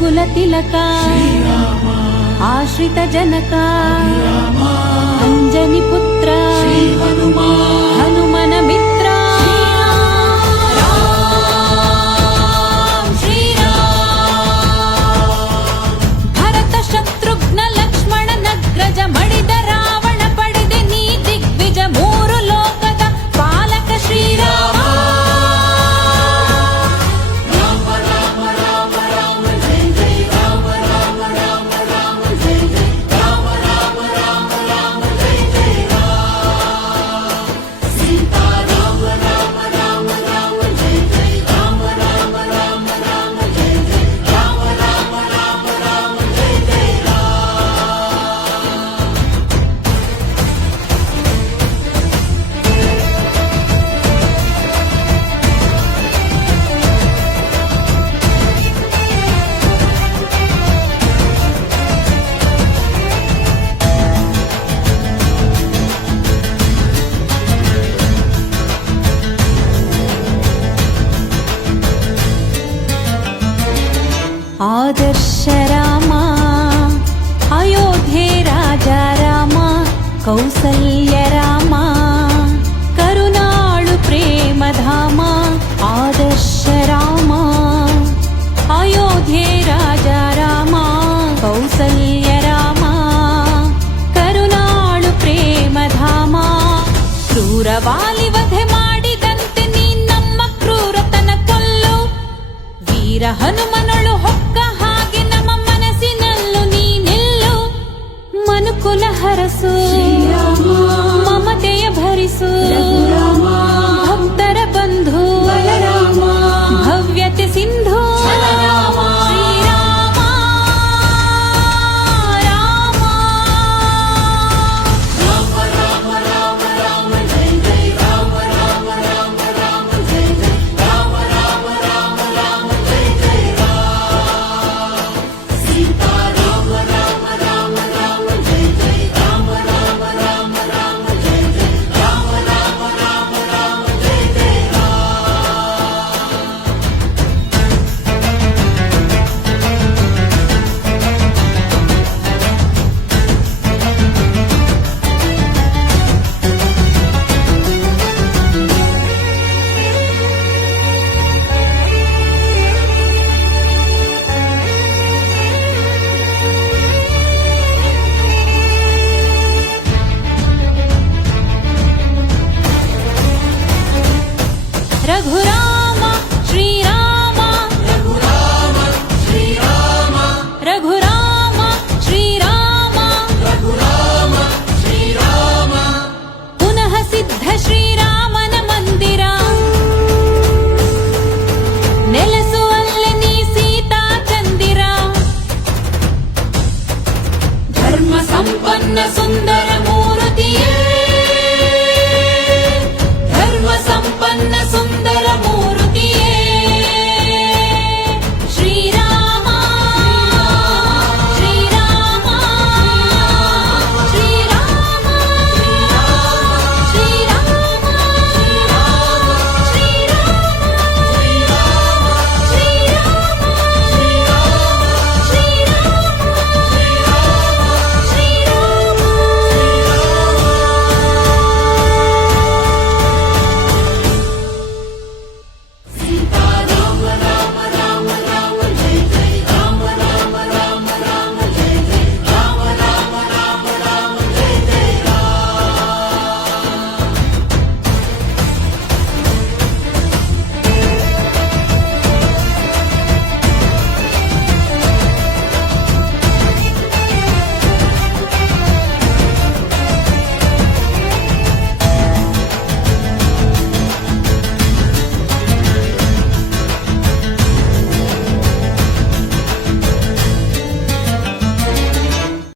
కుల తిలక ఆశ్రిత జనక అంజని పుత్ర హనుమా आदर्श रामा अयोध्ये राजा रामा कौसल्य रघुराम श्रीराम